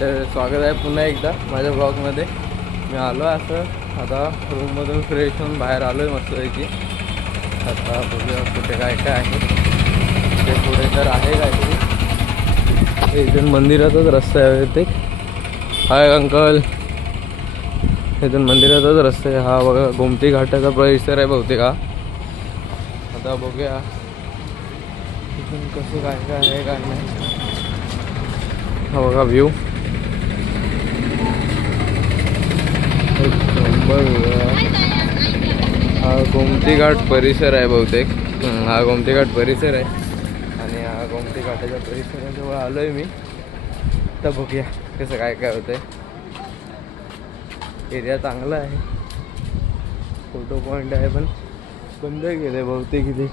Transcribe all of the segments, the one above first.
तर स्वागत आहे पुन्हा एकदा माझ्या ब्लॉगमध्ये. मी आलो असं आता रूममधून फ्रेश होऊन बाहेर आलो आहे मस्तपैकी. आता बघूया कुठे काय काय आहे ते. पुढे तर आहे काहीतरी, इथून मंदिराचाच रस्ता आहे ते. हाय अंकल, इथून मंदिराचाच रस्ता आहे हा. बघा गोमती घाटाचा परिसर आहे बहुतेक हा. आता बघूया इथून कसं काय काय आहे काय नाही. हा बघा व्ह्यू एक नंबर. हा गोमती घाट परिसर आहे बहुतेक. हा गोमती घाट परिसर आहे आणि हा गोमती घाटाच्या परिसराजवळ आलो आहे मी. तर बघूया कसं काय काय होतं आहे. एरिया चांगला आहे, फोटो पॉईंट आहे, पण बंद केलं आहे बहुतेक इथे.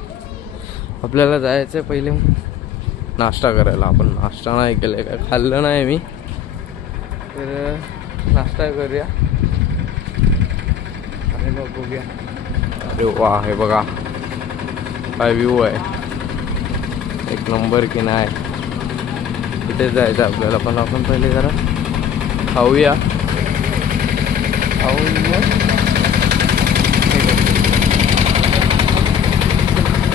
आपल्याला जायचं आहे पहिले नाश्ता करायला. आपण नाश्ता नाही केलं आहे, काय खाल्लं नाही मी, तर नाश्ता करूया आणि मग बघूया. अरे वा, हे बघा काय व्ह्यू आहे, एक नंबर की नाही. तिथे जायचं आपल्याला, पण आपण पहिले जरा खाऊया. खाऊन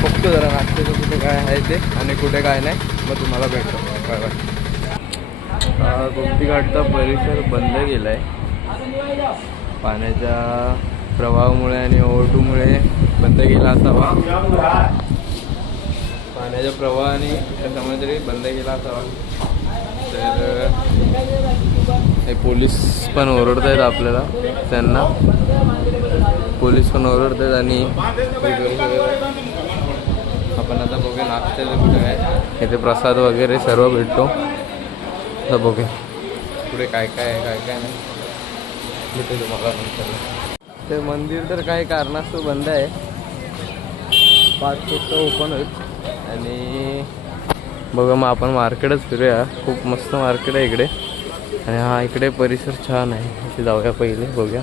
बघतो जरा नाश्त्याचं कुठे काय आहे ते आणि कुठे काय नाही, मग तुम्हाला भेटतो. Bye bye. गोमती घाटचा परिसर बंद केला आहे पाण्याच्या प्रवाहामुळे आणि ओव्हरफ्लोमुळे बंद केला असावा. पाण्याच्या प्रवाहाने त्याच्यामध्ये बंद केला असावा. तर हे पोलीस पण ओरडत आहेत आपल्याला, त्यांना पोलीस पण ओरडत आहेत. आणि आपण आता बघूया नाश्त्याचं कुठे आहे. इथे प्रसाद वगैरे सर्व भेटतो. तर बघूया पुढे काय काय आहे काय काय नाही, भेटू तुम्हाला नंतर. ते मंदिर तर काही कारणास्तव बंद आहे. 5 वाजता ओपन होईल. आणि बघा मग आपण मार्केटच फिरूया. खूप मस्त मार्केट आहे इकडे. आणि हा इकडे परिसर छान आहे, इथे जाऊया पहिले बघूया.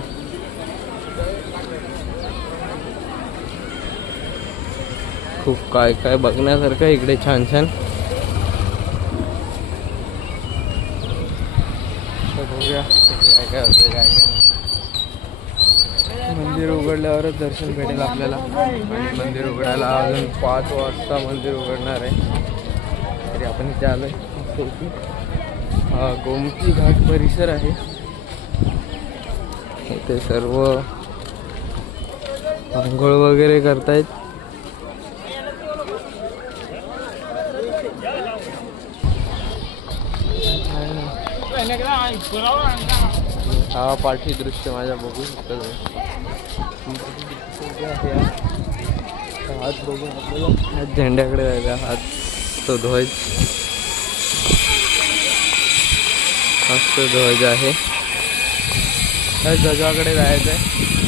खूप काय काय बघण्यासारखं इकडे छान छान. बघूया काय काय होतं काय काय. मंदिर उघडल्यावरच दर्शन भेटेल आपल्याला. आणि मंदिर उघडायला अजून 5 वाजता मंदिर उघडणार आहे. तरी आपण इथे आलोय. हा गोमती घाट परिसर आहे. इथे सर्व आंघोळ वगैरे करतायत. हा पाठी दृश्य माझ्या बघू शकता. हात बघून आपल्याला झेंड्याकडे जायचा. हात तो ध्वज, मस्त ध्वज आहे. त्या ध्वजाकडे जायचं आहे.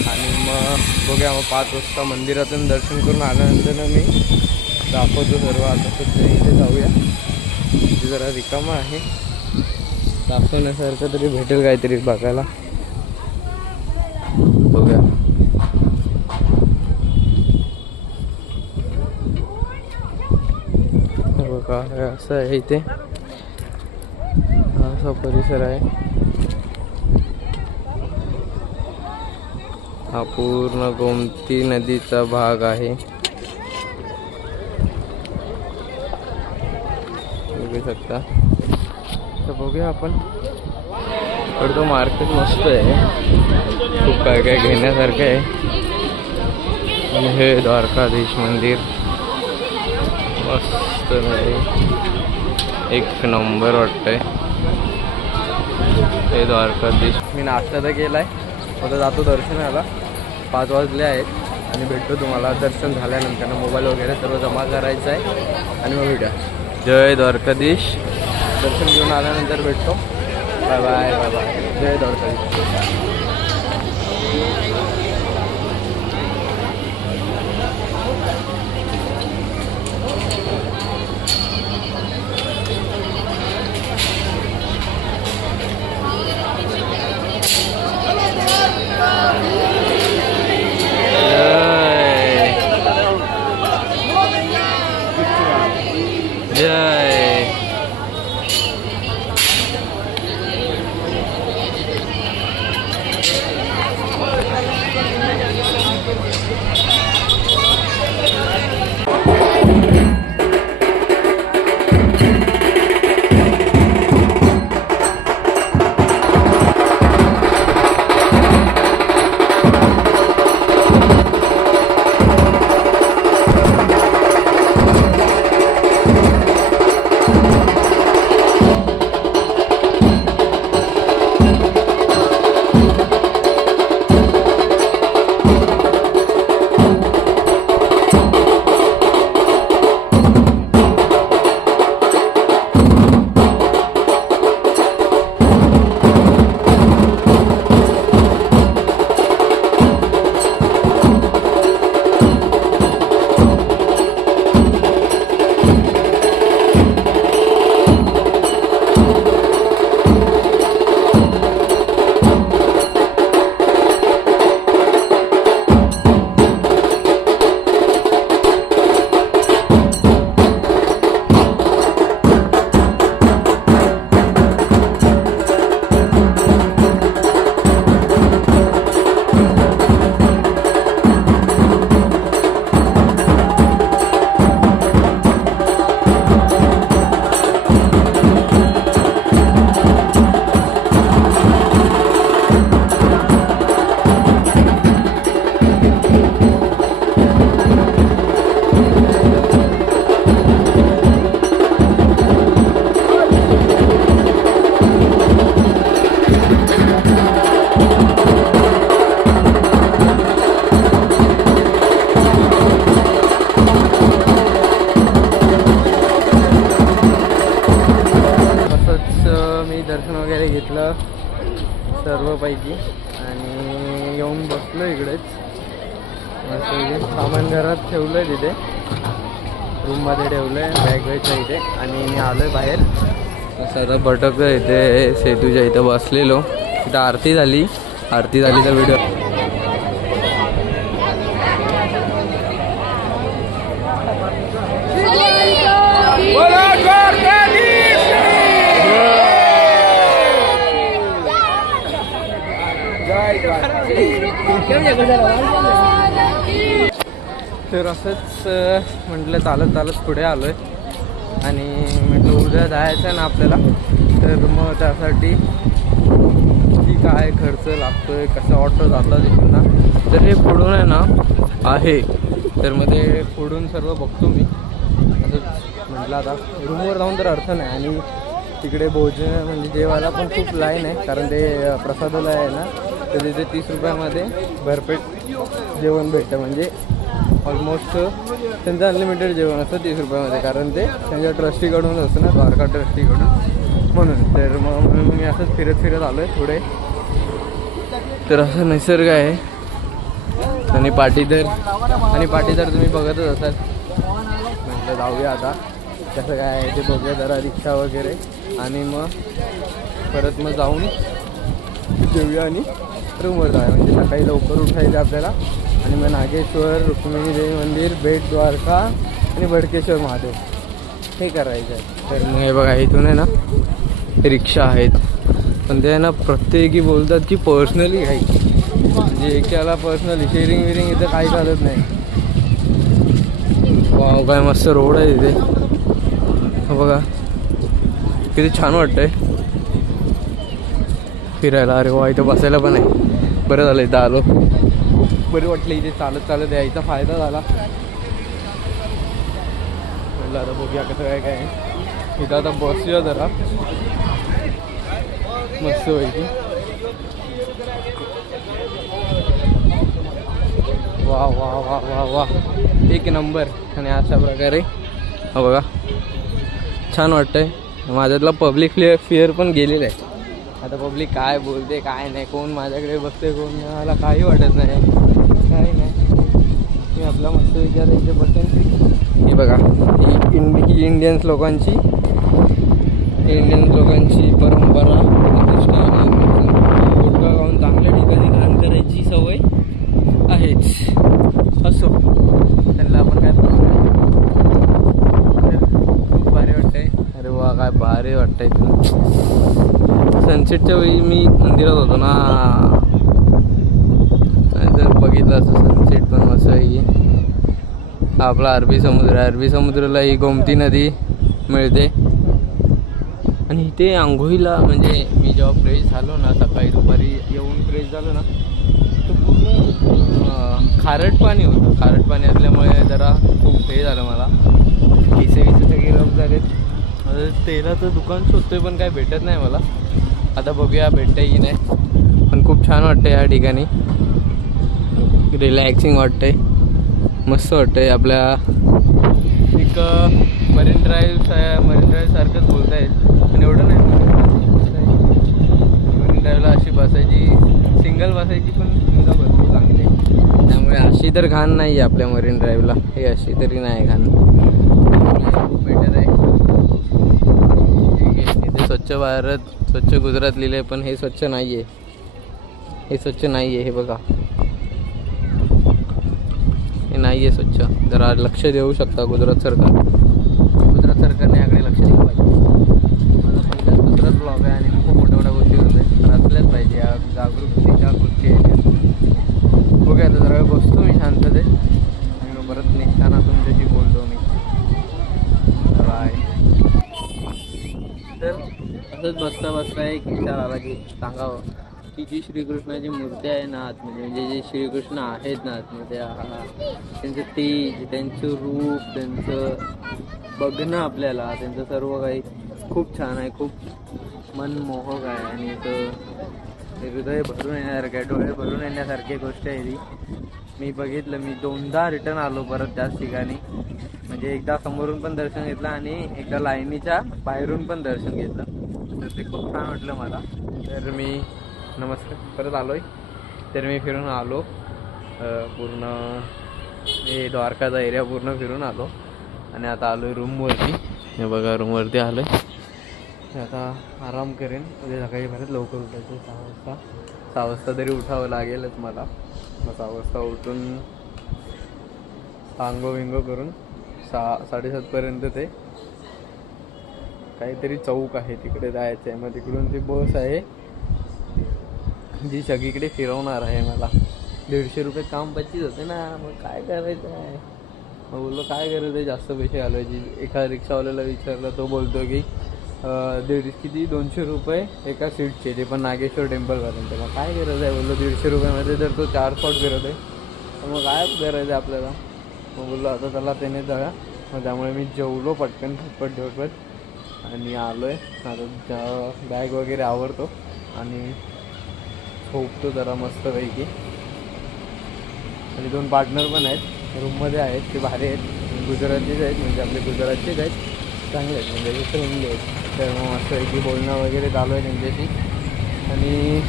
आणि मग बघूया मग 5 वाजता मंदिरातून दर्शन करून आल्यानंतर मी दाखवतो सर्व. आता सध्या इथे जाऊया, इथे जरा रिकामं आहे, दाखवण्यासारखं तरी भेटेल काहीतरी बघायला. बघूया. बघा असं आहे इथे, असा परिसर आहे. हा पूर्ण गोमती नदीचा भाग आहे, बघू शकता. तर बघूया आपण. तर तो मार्केट मस्त आहे, खूप काय काय घेण्यासारखं आहे. आणि हे द्वारकाधीश मंदिर मस्त आहे, एक नंबर वाटतंय हे द्वारकाधीश. मी नाश्ता तर केला आहे, आता जातो दर्शनाला. 5 वाजले आहेत. आणि भेटतो तुम्हाला दर्शन झाल्यानंतर. मोबाईल वगैरे सर्व जमा करायचं आहे आणि मग भेटूया. जय द्वारकाधीश. दर्शन घेऊन आल्यानंतर भेटतो. Bye bye bye bye. जय द्वारकाधीश. जय दर्शन वगैरे घेतलं सर्वपैकी आणि येऊन बसलो इकडेच. मस्त सामान घरात ठेवलं आहे तिथे, रूममध्ये ठेवलं आहे बॅग वॅगच्या इथे. आणि मी आलो आहे बाहेर. असं आता भटकलं इथे सेतूच्या इथं बसलेलो. इथं आरती झाली तर व्हिडिओ तर असंच म्हटलं चालत पुढे आलो आहे. आणि म्हटलं उद्या जायचं आहे ना आपल्याला, तर मग त्यासाठी की काय खर्च लागतो आहे, कसं ऑटो जातात इथून ना. तर हे पुढून आहे ना आहे, तर मग ते पुढून सर्व बघतो मी. असंच म्हटलं आता रूमवर जाऊन तर अर्थ नाही. आणि तिकडे भोजन म्हणजे जेवायला पण खूप लाईन आहे, कारण ते प्रसादालय आहे ना, तर तिथे 30 रुपयामध्ये भरपेट जेवण भेटतं. म्हणजे ऑलमोस्ट त्यांचं अनलिमिटेड जेवण असतं 30 रुपयामध्ये, कारण ते त्यांच्या ट्रस्टीकडून असतं ना, द्वारका ट्रस्टीकडून म्हणून. तर मग मी असंच फिरत आलो आहे पुढे. तर असं निसर्ग आहे आणि पाटीदार तुम्ही बघतच असाल. म्हटलं जाऊया आता, कसं काय आहे ते बघूया जरा, रिक्षा वगैरे. आणि मग परत मग जाऊन जेवूया आणि रूमवर जाऊया. म्हणजे सकाळी लवकर उठायचं आपल्याला. आणि मग नागेश्वर, रुक्मिणी देवी मंदिर, बेट द्वारका आणि भडकेश्वर महादेव हे करायचं आहे. तर मग हे बघा इथून आहे ना रिक्षा आहेत, पण ते आहे ना प्रत्येकी बोलतात की पर्सनली घ्यायची. म्हणजे एकाला पर्सनली शेअरिंग विरिंग इथं काही चालत नाही. वाव काय मस्त रोड आहे तिथे. बघा किती छान वाटतंय फिरायला. अरे वा, इथं बसायला पण आहे. बरं झालं इथं आलो, बरं वाटलं इथे चालत यायचा फायदा झाला. म्हटलं आता बघूया कसं काय इथं. आता बसूया जरा मस्त पैकी. वा वा वा वा वा, एक नंबर. आणि अशा प्रकारे बघा छान वाटतंय. माझ्यातला पब्लिक फिअर पण गेलेला आहे. आता पब्लिक काय बोलते काय नाही, कोण माझ्याकडे बघते कोण मला काही वाटत नाही, काही नाही. मी आपला मस्त विचार इथे बसेन. ही बघा ही इंडियन्स लोकांची परंपरा, प्रतिष्ठा आणि गुटखा खाऊन चांगल्या ठिकाणी घाण करायची सवय आहेच. असो, त्यांना आपण काय खूप भारी वाटतंय. अरे वा काय भारी वाटतंय. सनसेटच्या वेळी मी मंदिरात होतो ना, तर बघितलं असं सनसेट पण मस्त आहे. आपला अरबी समुद्राला ही गोमती नदी मिळते. आणि इथे आंघोळीला म्हणजे मी जेव्हा फ्रेश झालो ना, सकाळी दुपारी येऊन फ्रेश झालो ना, तर पूर्ण खारट पाणी होतं. खारट पाणी असल्यामुळे जरा खूप हे झालं मला, केस सगळे रफ झालेत. तेलाचं दुकान शोधतोय पण काय भेटत नाही मला. आता बघूया भेटतंय की नाही. पण खूप छान वाटतं या ठिकाणी, रिलॅक्सिंग वाटतंय, मस्त वाटतंय. आपल्या एक मरीन ड्राईव्ह सारखंच बोलता येईल, पण एवढं नाही. मरीन ड्राईव्हला अशी बसायची, सिंगल बसायची पण सुविधा भरपूर चांगली आहे. त्यामुळे अशी तर घाण नाही आहे आपल्या मरीन ड्राईव्हला, हे अशी तरी नाही घाण भेटत आहे. ठीक आहे, इथे स्वच्छ भारत, स्वच्छ गुजरात लिहिलं आहे, पण हे स्वच्छ नाही आहे, हे स्वच्छ नाही आहे. हे बघा हे नाही आहे स्वच्छ. जरा लक्ष देऊ शकता गुजरात सरकारने याकडे लक्ष दिलं पाहिजे. मला पहिलाच दुसराच ब्लॉग आहे आणि खूप मोठ्या गोष्टी होत आहे, तर असल्याच पाहिजे या जागरूकतेच्या गोष्टी आहेत. बघूया आता जरा बसतो मी शांततेत आणि मग परत निघताना तुमच्याशी बोलतो मी. बाय. तर असंच बसता एक विचार आला की सांगावं की जी श्रीकृष्णाची मूर्ती आहे ना आतमध्ये, म्हणजे जे श्रीकृष्ण आहेत ना आतमध्ये, त्यांचं तेज, त्यांचं रूप, त्यांचं बघणं आपल्याला, त्यांचं सर्व काही खूप छान आहे, खूप मनमोहक आहे. आणि हृदय भरून येण्यासारखं आहे, डोळे भरून येण्यासारखी गोष्ट आहे ती. मी बघितलं, मी 2दा रिटर्न आलो परत त्याच ठिकाणी. म्हणजे एकदा समोरून पण दर्शन घेतलं आणि एकदा लाईनीच्या बाहेरून पण दर्शन घेतलं. तर ते खूप छान वाटलं मला. तर मी नमस्कार परत आलो आहे. तर मी फिरून आलो पूर्ण हे द्वारकाचा एरिया पूर्ण फिरून आलो आणि आता आलो आहे रूमवरती. हे बघा रूमवरती आलो आहे. आता आराम करेन. उद्या सकाळी परत लवकर उठायचं 6 वाजता. 6 वाजता तरी उठावं लागेलच मला. मग 6 वाजता उठून आंघोळ विंगो करून 6-7:30पर्यंत ते काहीतरी चौक आहे तिकडे जायचं आहे. मग तिकडून ती बस आहे जी सगळीकडे फिरवणार आहे मला. 150 रुपये काम बच्चीच होते ना. मग काय करायचं आहे. मग बोललो काय गरज आहे जास्त पैसे घालवायची. एका रिक्षावाल्याला विचारलं तो बोलतो की 200 रुपये एका सीटचे, ते पण नागेश्वर टेम्पलपर्यंत. मग काय गरज आहे बोललो 150 रुपयामध्ये जर तो 4 स्पॉट फिरत आहे तर मग काय गरज आहे आपल्याला. मग बोललो आता त्याला त्याने जाऊया. मग त्यामुळे मी जेवलो पटकन झटपट आणि आलो आहे. आता बॅग वगैरे आवरतो आणि झोपतो जरा मस्तपैकी. आणि 2 पार्टनर पण आहेत रूममध्ये आहेत. ते भारी आहेत, गुजरातीच आहेत, म्हणजे आपले गुजरातचेच आहेत, चांगले आहेत, म्हणजे फ्रेंडली आहेत. तर मग मस्तपैकी बोलणं वगैरे चालू आहे त्यांच्याशी. आणि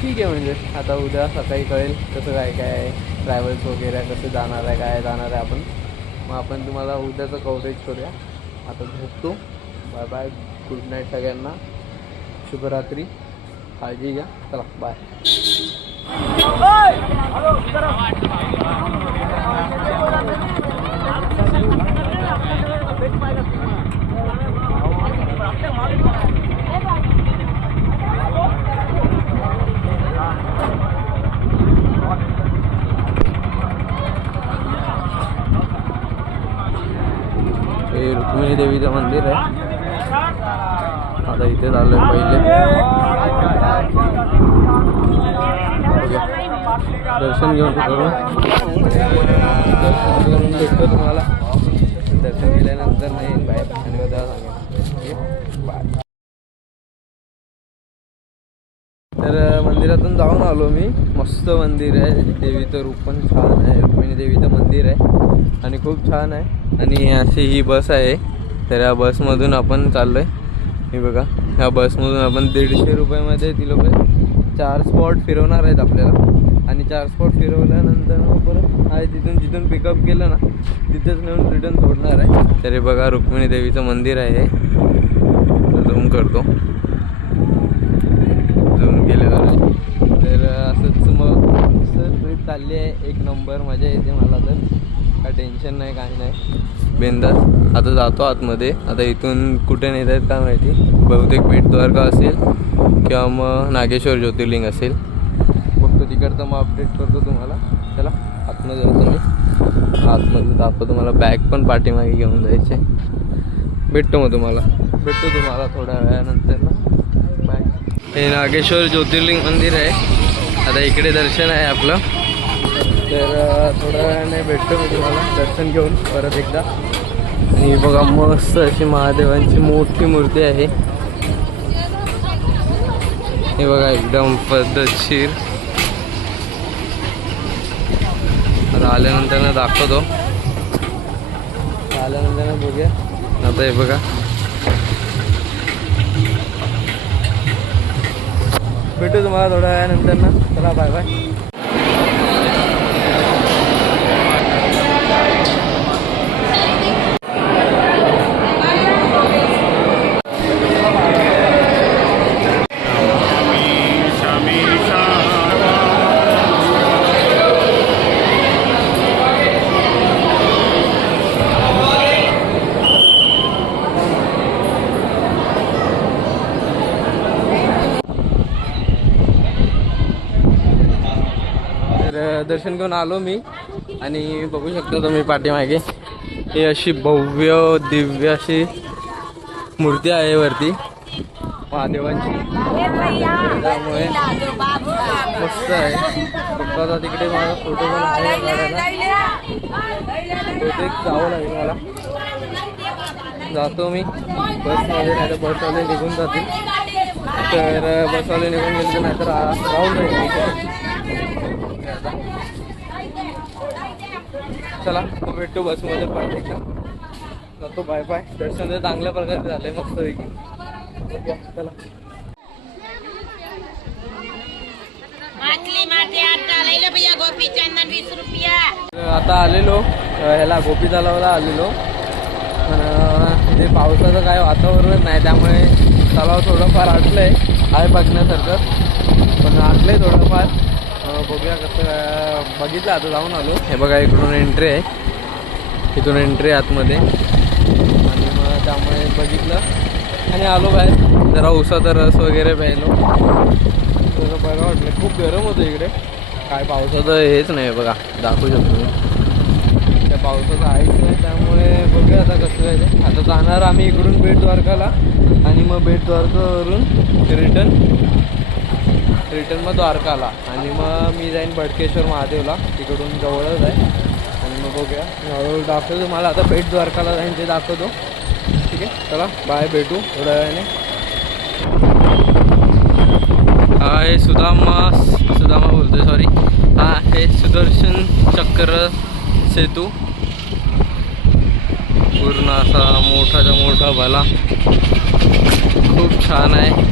ठीक आहे, म्हणजे आता उद्या सकाळी कळेल कसं काय काय ट्रॅव्हल्स वगैरे कसं जाणार आहे, काय जाणार आहे आपण. मग आपण तुम्हाला उद्याचं कव्हरेज करूया. आता झोपतो. बाय बाय, गुड नाईट सगळ्यांना, शुभरात्री, काळजी घ्या. चला बाय. हे रुक्मिणी देवीचं मंदिर आहे. आता इथे झालं पहिले दर्शन घेऊन भेटतो तुम्हाला. दर्शन केल्यानंतर नाही बाहेर आणि उद्या सांगेन बाय. तर मंदिरातून जाऊन आलो मी. मस्त मंदिर आहे. देवीचं रूप पण छान आहे. रुक्मिणी देवीचं मंदिर आहे आणि खूप छान आहे. आणि अशी ही बस आहे. तर या बसमधून आपण चाललो आहे. हे बघा, ह्या बसमधून आपण 150 रुपयामध्ये ती लोक 4 स्पॉट फिरवणार आहेत आपल्याला. आणि 4 स्पॉट फिरवल्यानंतर मग परत आहे तिथून जिथून पिकअप केलं ना तिथेच नेऊन रिटर्न सोडणार आहे. तर हे बघा रुक्मिणी देवीचं मंदिर आहे. झूम करतो, झूम केलेलं आहे. तर असंच मग असं ट्रिप चालली आहे. एक नंबर मजा येते मला. तर काय टेन्शन नाही, काही नाही, बिंदास. आता जातो आतमध्ये. आता इथून कुठे नेत आहेत काय माहिती. बहुतेक बेटद्वारका असेल किंवा मग नागेश्वर ज्योतिर्लिंग असेल. फक्त तिकडचं मग अपडेट करतो तुम्हाला. चला आतमध्ये जातो मी. आतमध्ये दाखवतो तुम्हाला. बॅग पण पाठीमागे घेऊन जायचे. भेटतो तुम्हाला थोड्या वेळानंतर ना. बाय. हे नागेश्वर ज्योतिर्लिंग मंदिर आहे. आता इकडे दर्शन आहे आपलं. तर थोड्या वेळाने भेटतो मी तुम्हाला दर्शन घेऊन परत एकदा. आणि बघा मस्त अशी महादेवांची मोठी मूर्ती आहे. हे बघा एकदम पद्धतशीर. आता आल्यानंतर ना दाखवतो. आल्यानंतर ना बघूया. आता हे बघा भेटू तुम्हाला थोड्या वेळानंतर ना. चला बाय बाय. दर्शन घेऊन आलो मी. आणि बघू शकता तुम्ही पाठीमागे ही अशी भव्य दिव्य अशी मूर्ती आहे वरती महादेवांची. त्यामुळे मस्त आहे. फक्त तिकडे माझा फोटो पण आहे काढायला. बहुतेक जावं लागेल मला. जातो मी बसमध्ये, नाही तर बसवाले निघून जातील. तर बसवाले निघून गेले नाही तर राहून जाईल. चला भेटतो बसमध्ये परत एकदा. जातो. Bye bye. दर्शन चांगल्या प्रकारे झालंय मस्तपैकी. चला. आता आलेलो ह्याला गोपी तलावाला आलेलो, पण इथे पावसाचं काय वातावरण नाही, त्यामुळे तलाव थोडंफार आटलंय, आहे बघण्यासारखं, पण आटलंय थोडंफार. बघूया कसं. बघितलं आता जाऊन आलो. हे बघा इकडून एंट्री आहे, इथून एंट्री आतमध्ये, आणि मग त्यामुळे बघितलं आणि आलो बाहेर. जरा उसाचा रस वगैरे प्यायलो, जरा बरं वाटलं. खूप गरम होतं इकडे, काय पावसाचं हेच नाही बघा, दाखवू शकतो मी, त्या पावसाचं आहेच नाही. त्यामुळे बघूया आता कसं आहे ते. आता जाणार आम्ही इकडून बेट द्वारकाला, आणि मग बेट द्वारकावरून रिटर्न मग द्वारकाला, आणि मग मी जाईन भडकेश्वर महादेवला, तिकडून जवळच आहे. आणि मग बघूया, हळूहळू दाखवतो तुम्हाला. आता बेट द्वारकाला जाईन ते दाखवतो. ठीक आहे, चला बाय, भेटू थोड्या वेळाने. हा हे सुदामा बोलतोय, सॉरी. हा हे सुदर्शन चक्र सेतू, पूर्ण असा मोठाचा मोठा भला, खूप छान आहे.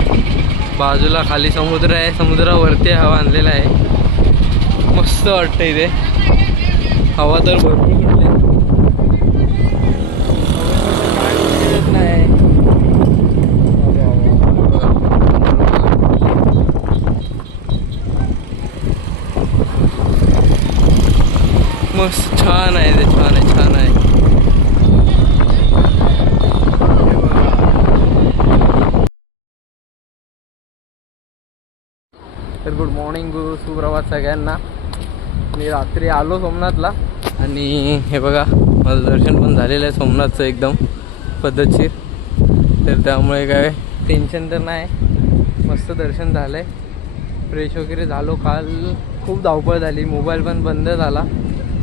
बाजूला खाली समुद्र आहे, समुद्रावरती हवा आणलेला आहे, मस्त वाटतं इथे. हवा तर भरपूर सुटली, नाही. मस्त छान आहे ते, छान आहे, छान आहे. तर गुड मॉर्निंग, सुप्रभात सगळ्यांना. मी रात्री आलो सोमनाथला, आणि हे बघा माझं दर्शन पण झालेलं आहे सोमनाथचं एकदम पद्धतशीर. तर त्यामुळे काय टेन्शन तर नाही, मस्त दर्शन झालं आहे. फ्रेश वगैरे झालो. काल खूप धावपळ झाली, मोबाईल पण बंद झाला,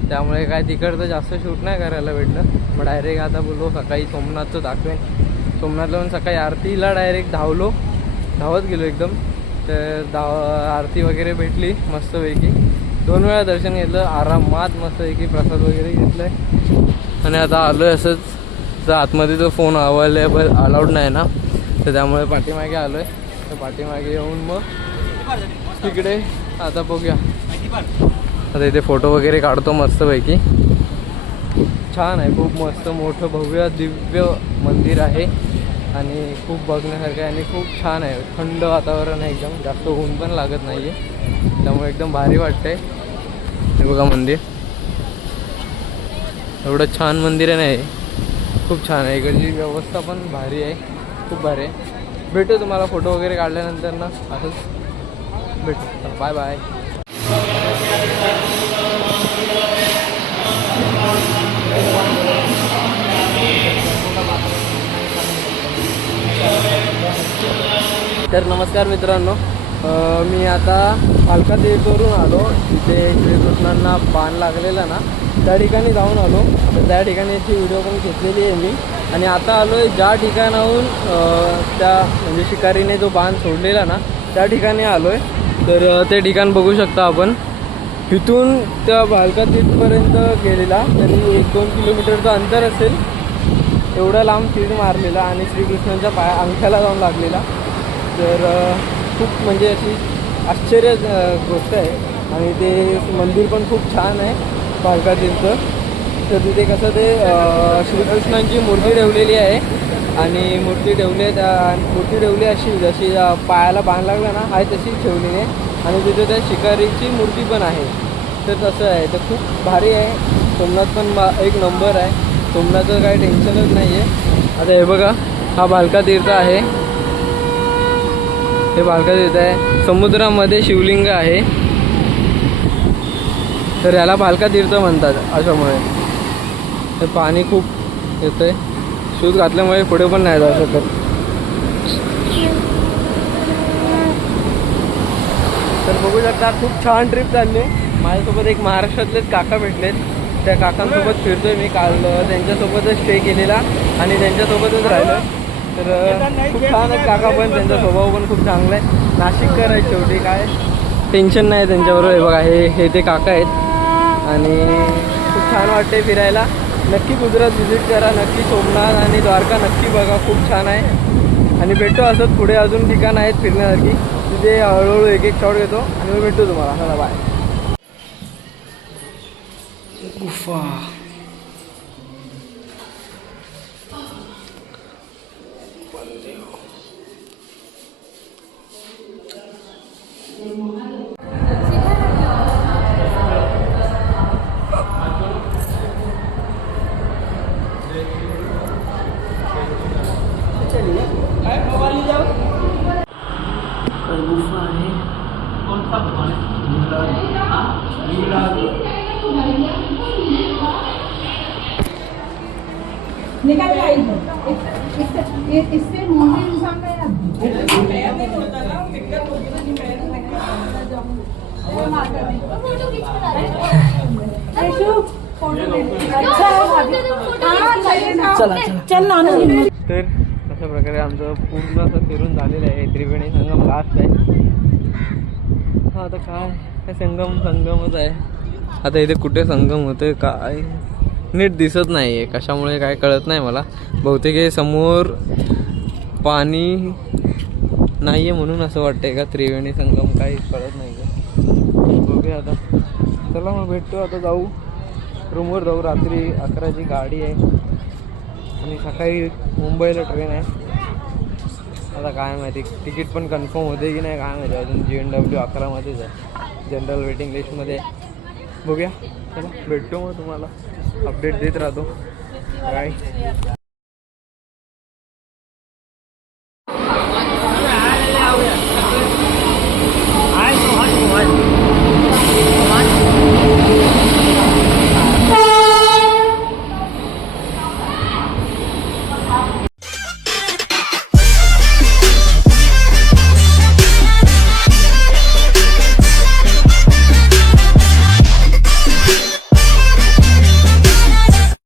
त्यामुळे काय तिकडचं जास्त शूट नाही करायला भेटलं. मग डायरेक्ट आता बोललो सकाळी सोमनाथचं दाखवेन. सोमनाथला पण सकाळी आरतीला डायरेक्ट धावत गेलो एकदम. तर आरती वगैरे भेटली मस्तपैकी, 2 वेळा दर्शन घेतलं आरामात, मस्तपैकी प्रसाद वगैरे घेतलं आहे. आणि आता आलो आहे असंच. तर आतमध्ये तो फोन अवेलेबल अलाउड नाही ना, तर त्यामुळे पाठीमागे आलो आहे. तर पाठीमागे येऊन मग तिकडे आता बघूया. आता इथे फोटो वगैरे काढतो मस्तपैकी. छान आहे, खूप मस्त मोठं भव्य दिव्य मंदिर आहे, आणि खूप बघण्यासारखं आहे, आणि खूप छान आहे. थंड वातावरण आहे एकदम, जास्त ऊन पण लागत नाही आहे, त्यामुळे एकदम भारी वाटतंय. हे बघा मंदिर, एवढं छान मंदिर आहे नाही, खूप छान आहे. इकडची व्यवस्था पण भारी आहे, खूप भारी आहे. भेटू तुम्हाला फोटो वगैरे काढल्यानंतर ना, असंच भेटू. Bye bye. तर नमस्कार मित्रांनो, मी आता भालका देवीवरून आलो. तिथे श्रीकृष्णांना बाण लागलेला ना, त्या ठिकाणी जाऊन आलो. तर त्या ठिकाणीची व्हिडिओ पण घेतलेली आहे मी. आणि आता आलो आहे ज्या ठिकाणाहून त्या म्हणजे शिकारीने जो बाण सोडलेला ना, त्या ठिकाणी आलो आहे. तर ते ठिकाण बघू शकता आपण. इथून त्या भालका तीर्थपर्यंत गेलेला तरी 1-2 किलोमीटरचं अंतर असेल, एवढा लांब तीर मारलेला, आणि श्रीकृष्णांच्या अंगठ्याला जाऊन लागलेला. तर खूप म्हणजे अशी आश्चर्य गोष्ट आहे. आणि ते मंदिर पण खूप छान आहे भालका तीर्थ. तर तिथे कसं ते श्रीकृष्णांची मूर्ती ठेवलेली आहे, आणि मूर्ती ठेवली अशी जशी पायाला बाण लागला ना, आहे तशीच ठेवलेली आहे. आणि तिथे त्या शिकारीची मूर्ती पण आहे. तर तसं आहे, तर खूप भारी आहे. सोमनाथ पण एक नंबर आहे, सोमनाथचं काही टेन्शनच नाही आहे. आता हे बघा, हा भालका तीर्थ आहे, हे भालका तीर्थ आहे. समुद्रामध्ये शिवलिंग आहे, तर याला भालका तीर्थ म्हणतात अशामुळे. तर पाणी खूप येतं आहे, शूज घातल्यामुळे पुढे पण नाही जाऊ शकत. तर बघू शकता, खूप छान ट्रिप चालली आहे. माझ्यासोबत एक महाराष्ट्रातलेच काका भेटलेत, त्या काकांसोबत फिरतोय मी. काल त्यांच्यासोबतच स्टे केलेला आणि त्यांच्यासोबतच राहिलो. तर खूप छान आहेत काका पण, त्यांचा स्वभाव पण खूप चांगला आहे. नाशिककर आहेत शेवटी, काय टेन्शन नाही त्यांच्याबरोबर. हे बघा, हे ते काका आहेत, आणि खूप छान वाटते फिरायला. नक्की गुजरात व्हिजिट करा, नक्की सोमनाथ आणि द्वारका नक्की बघा, खूप छान आहे. आणि भेटतो असंच पुढे अजून ठिकाण आहेत फिरण्यासारखी, तिथे हळूहळू एक एक शॉट घेतो आणि मग भेटतो तुम्हाला. चला बाय. गुफा गुफा आहे. निकाल के आई इससे मोटे इंसान का चल ना. तर अशा प्रकारे आमचं पूर्ण असं फिरून झालेलं आहे. त्रिवेणी संगम लास्ट आहे. हा आता काय संगमच आहे. आता इथे कुठे संगम होतोय काय नीट दिसत नाही आहे, कशामुळे काय कळत नाही मला. बहुतेक हे समोर पाणी नाही आहे म्हणून असं वाटतंय का त्रिवेणी संगम काही कळत नाही का. बघूया आता. चला मग भेटतो आता. जाऊ रूमवर जाऊ. रात्री 11ची गाडी आहे आणि सकाळी मुंबईला ट्रेन आहे. आता काय माहिती तिकीट पण कन्फर्म होते की नाही काय माहिती. अजून GNW 11मध्येच आहे, जनरल वेटिंग लिस्टमध्ये. बघूया. चला भेटतो मग तुम्हाला अपडेट देत राहतो. काय